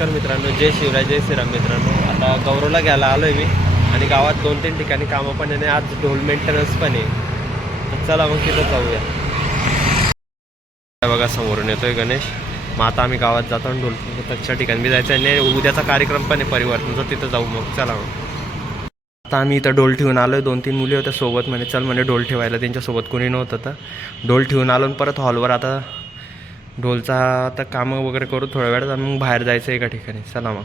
नमस्कार मित्रांनो, जय शिवराय, जय श्रीराम मित्रांनो. आता गौरवला घ्यायला आलो आहे मी आणि गावात 2-3 ठिकाणी कामं पण आहे. आज ढोल मेंटेनन्स पण आहे. तर चला मग तिथं जाऊया. बघा समोरून येतोय गणेश. मग आता आम्ही गावात जातो आणि ढोलच्या ठिकाणी बी जायचं आणि उद्याचा कार्यक्रम पण आहे परिवर्तनचा, तिथं जाऊ. मग चला मग. आता आम्ही इथं ढोल ठेवून आलो आहे. 2-3 मुली होत्या सोबत, म्हणे चल म्हणे ढोल ठेवायला. त्यांच्यासोबत कोणी नव्हतं तर ढोल ठेवून आलो आणि परत हॉलवर आता ढोलचा आता कामं वगैरे करू थोड्या वेळात आणि मग बाहेर जायचं एका ठिकाणी. चला मग.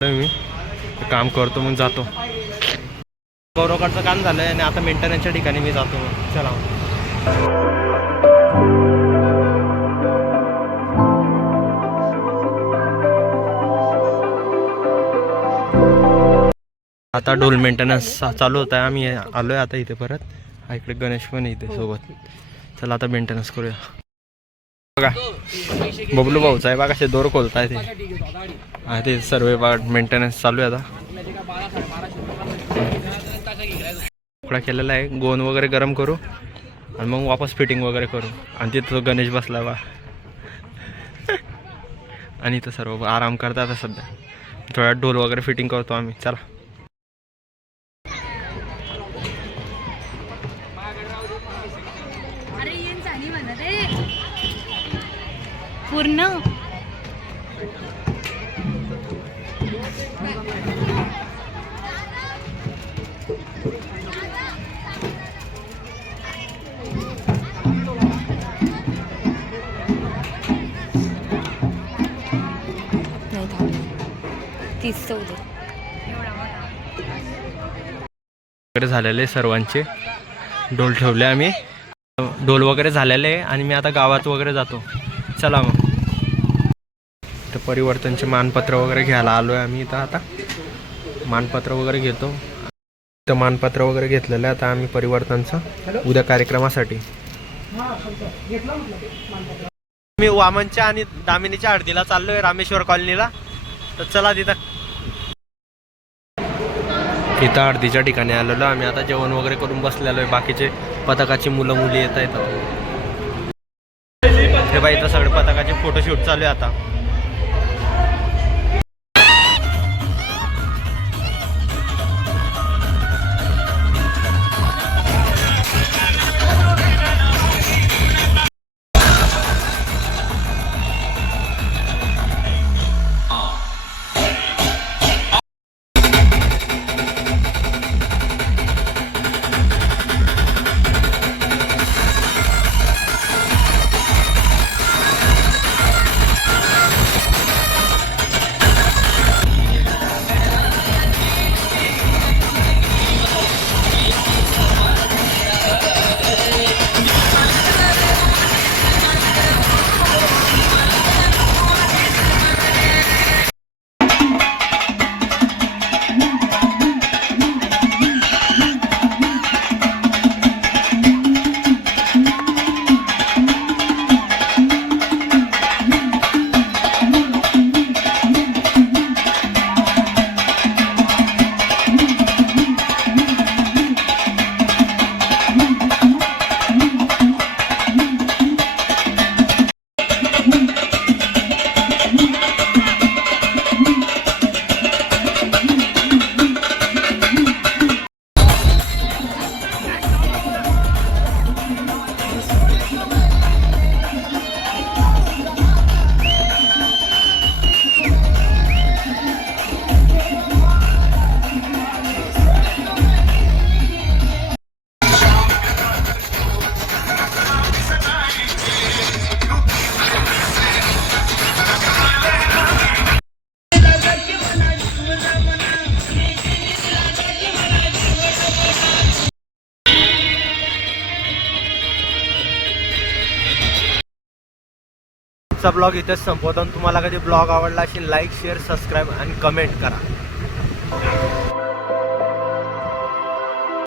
मी काम करतो मग जातो. गौरवकडचं काम झालं आहे आणि आता मेंटेनन्सच्या ठिकाणी मी जातो. मग चला. आता ढोल मेंटेनन्स चालू होता आहे. आम्ही आलो आहे आता इथे परत. इकडे गणेश पण इथे सोबत. चला आता मेंटेनन्स करूया. बघा बबलू भाऊचा आहे बघा, असे दोर खोलत आहे ते सर्व बघा. मेंटेनन्स चालू आहे आता. तुकडा केलेला आहे. गोंद वगैरे गरम करू आणि मग वापस फिटिंग वगैरे करू. आणि तिथं गणेश बसला बा आणि इथं सर्व आराम करतात आता सध्या. थोड्या ढोल वगैरे फिटिंग करतो आम्ही. चला. पूर्ण नाही थांबलं 30-14 झालेले सर्वांचे ढोल ठेवले आम्ही. ढोल वगैरे झालेले आणि मी आता गावात वगैरे जातो. चला मग. तर परिवर्तनचे मानपत्र वगैरे घ्यायला आलो आहे आम्ही इथं. आता मानपत्र वगैरे घेतो. तर मानपत्र वगैरे घेतलेलं आहे आता आम्ही परिवर्तनचं उद्या कार्यक्रमासाठी. मी वामनच्या आणि दामिनीच्या हळदीला चाललो आहे रामेश्वर कॉलनीला. तर चला तिथं हळदीच्या ठिकाणी आलेलो आम्ही. आता जेवण वगैरे करून बसलेलो आहे. बाकीचे पथकाची मुलं मुली येत आहेत. हे बाई इथं सगळे पथकाचे फोटोशूट चालू आहे आता. ब्लॉग इथेच संपवतो. तुम्हाला कधी ब्लॉग आवडला असेल लाईक शेअर सबस्क्राईब आणि कमेंट करा.